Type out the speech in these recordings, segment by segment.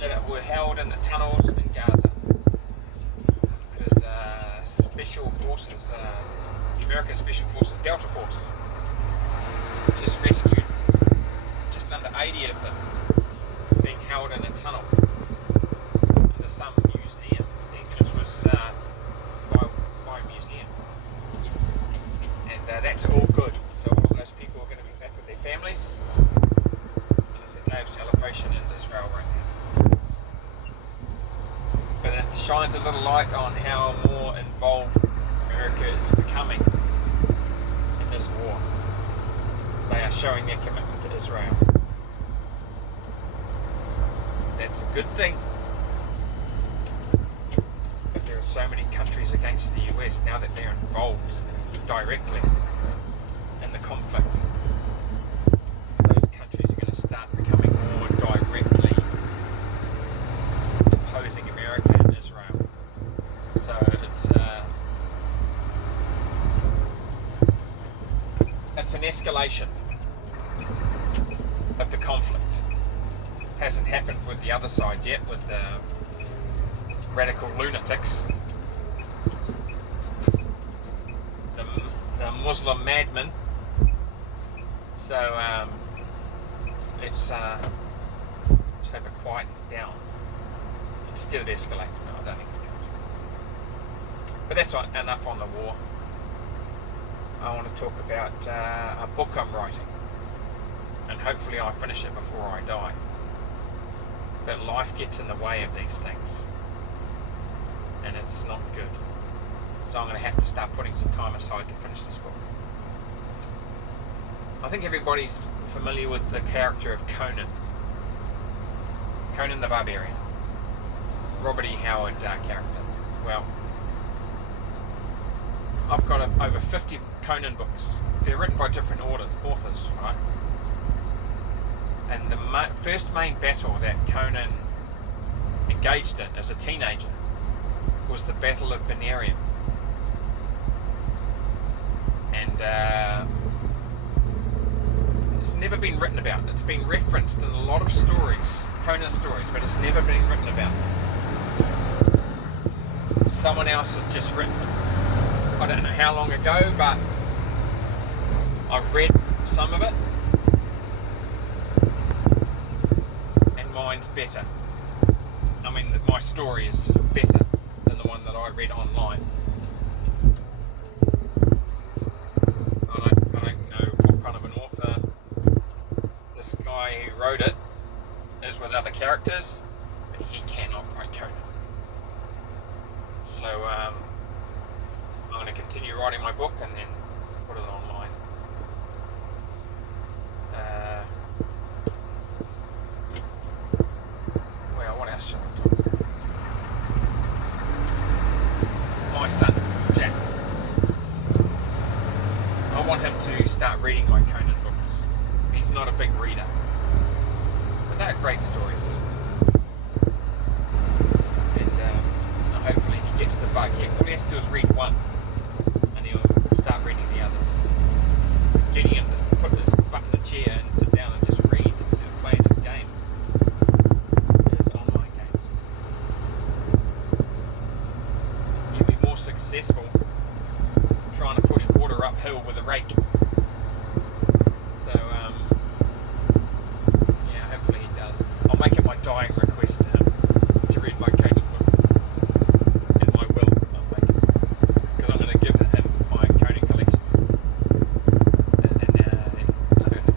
that were held in the tunnels in Gaza because Special Forces, American Special Forces, Delta Force, just rescued just under 80 of them being held in a tunnel under some museum. The entrance was by a museum, and that's all good. So all of those people are going to be back with their families, and it's a day of celebration in Israel right now. But it shines a little light on how more involved America is becoming in this war. They are showing their commitment to Israel. That's a good thing. But there are so many countries against the US now that they're involved directly in the conflict. Those countries are going to start becoming more directly opposing America and Israel. So it's an escalation of the conflict. Hasn't happened with the other side yet, with the radical lunatics, the Muslim madmen. So let's hope it quietens down instead of escalates. No, I don't think it's going to. But that's not enough on the war. I want to talk about a book I'm writing, and hopefully I finish it before I die. But life gets in the way of these things, and it's not good. So I'm going to have to start putting some time aside to finish this book. I think everybody's familiar with the character of Conan the Barbarian, Robert E. Howard character. Well, I've got over 50 Conan books. They're written by different authors, right? And the first main battle that Conan engaged in as a teenager was the Battle of Venarium. And it's never been written about. It's been referenced in a lot of stories, Conan stories, but it's never been written about. Someone else has just written it. I don't know how long ago, but I've read some of it, and mine's better. I mean, my story is better than the one that I read online. I don't know what kind of an author this guy who wrote it is with other characters, but he cannot write Conan. So I'm going to continue writing my book and then put it online. Well, what else should I talk about? My son, Jack. I want him to start reading my Conan books. He's not a big reader, but they're great stories. And hopefully he gets the bug. All he has to do is read one, and he'll start reading the others. Getting him to put his butt in the chair and sit down and just read instead of playing his game. His online games. He'll be more successful trying to push water uphill with a rake. So, yeah, hopefully he does. I'll make it my dying request to him to read my Conan books. And I will. I'll make it. Because I'm going to give him my Conan collection. And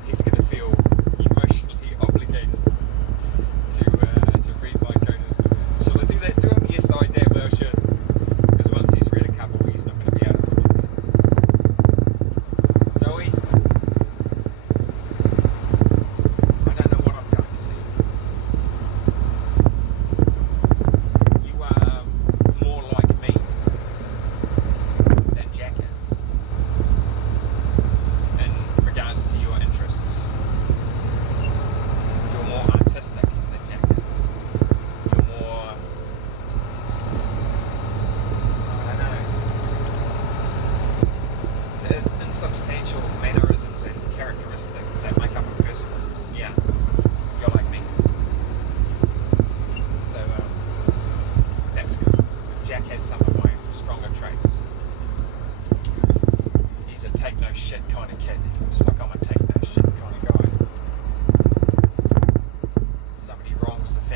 he's going to feel emotionally obligated to read my Conan stories. Shall I do that to him? Yes, I damn well should. Because once he's read a couple, he's not going to be able to put it there. Zoe? I don't know what I'm going to leave. You are more like me than Jack is in regards to your interests. You're more artistic than Jack is. You're more, I don't know, insubstantial mannerisms and characteristics that make up a person. Yeah, you're like me.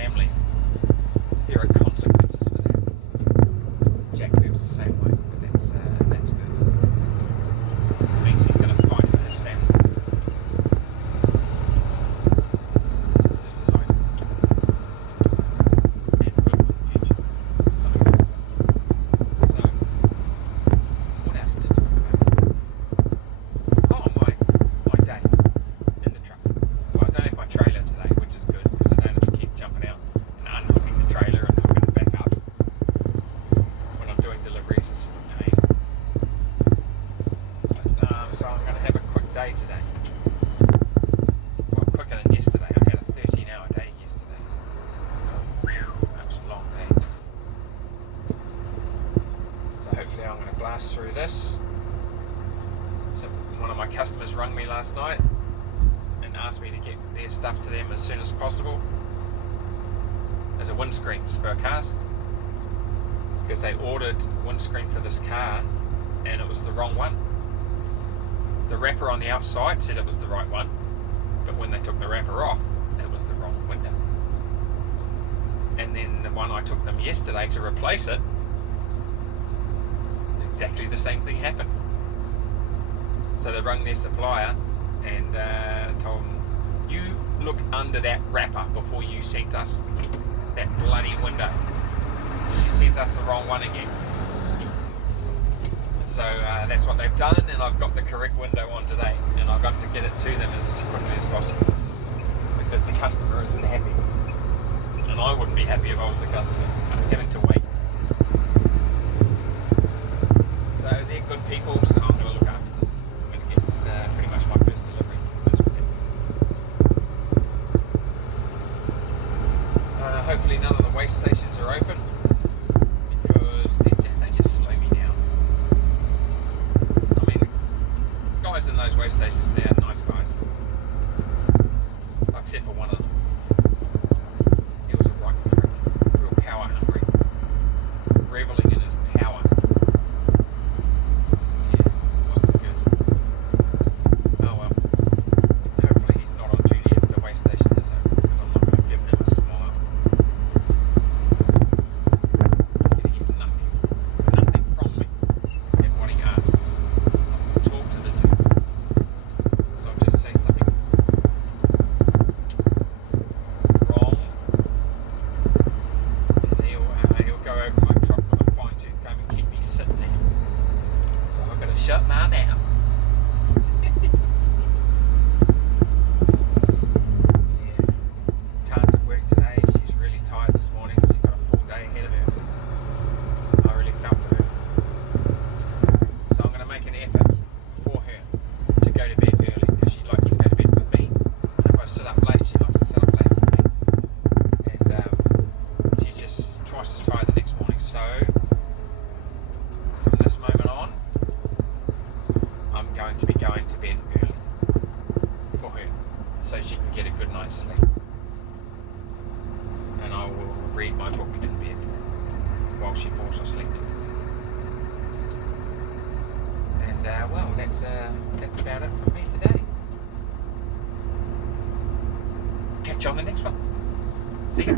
family, there are consequences for that. Jack feels the same way, and that's good. It means he's going to fight for his family. Just as I do. And will in the future. Something comes up. So, what else to talk about? Oh, my day in the truck. Well, I don't have my trailer today, which is good because I don't have to keep jumping out and unhooking the trailer and hooking it back up when I'm doing deliveries. It's sort of pain. So I'm going to have a quick day today. Well, quicker than yesterday. I had a 13-hour day yesterday. Whew, that was a long day. So hopefully I'm going to blast through this. So one of my customers rang me last night and asked me to get their stuff to them as soon as possible as a windscreens for cars, because they ordered windscreen for this car and it was the wrong one. The wrapper on the outside said it was the right one, but when they took the wrapper off, it was the wrong window. And then the one I took them yesterday to replace it, exactly the same thing happened. So they rang their supplier and told them, you look under that wrapper before you sent us that bloody window. She sent us the wrong one again. So that's what they've done, and I've got the correct window on today, and I've got to get it to them as quickly as possible because the customer isn't happy, and I wouldn't be happy if I was the customer having to wait. So they're good people, so I'm going to look after them. I'm going to get pretty much my first delivery this weekend. Hopefully none of the waste stations are open because they just slow me down. I mean, guys in those waste stations, they're nice guys. Except for one of them. He was a right prick. Real power hungry. Reveling in his power. Yeah, it wasn't good. Oh well. Hopefully he's not on duty if the waste station is open, because I'm not going to give him a smile. He's going to get nothing from me except what he asks. I'll talk to the dude. So I'll just say something wrong, and he'll go over my truck with a fine tooth comb and keep me sitting there. So I've got to shut my mouth. Yeah. Tan's at work today. She's really tired this morning. She's got a full day ahead of her. I really felt for her. So I'm going to make an effort for her to go to bed early, because she likes to go to bed with me. And if I sit up late, she likes to sit up late with me. And she's just twice as tired the next morning. So from this moment on, I'm going to be going to bed early for her, so she can get a good night's sleep. And I will read my book in bed while she falls asleep next to me. And well, that's about it from me today. Catch you on the next one. See ya.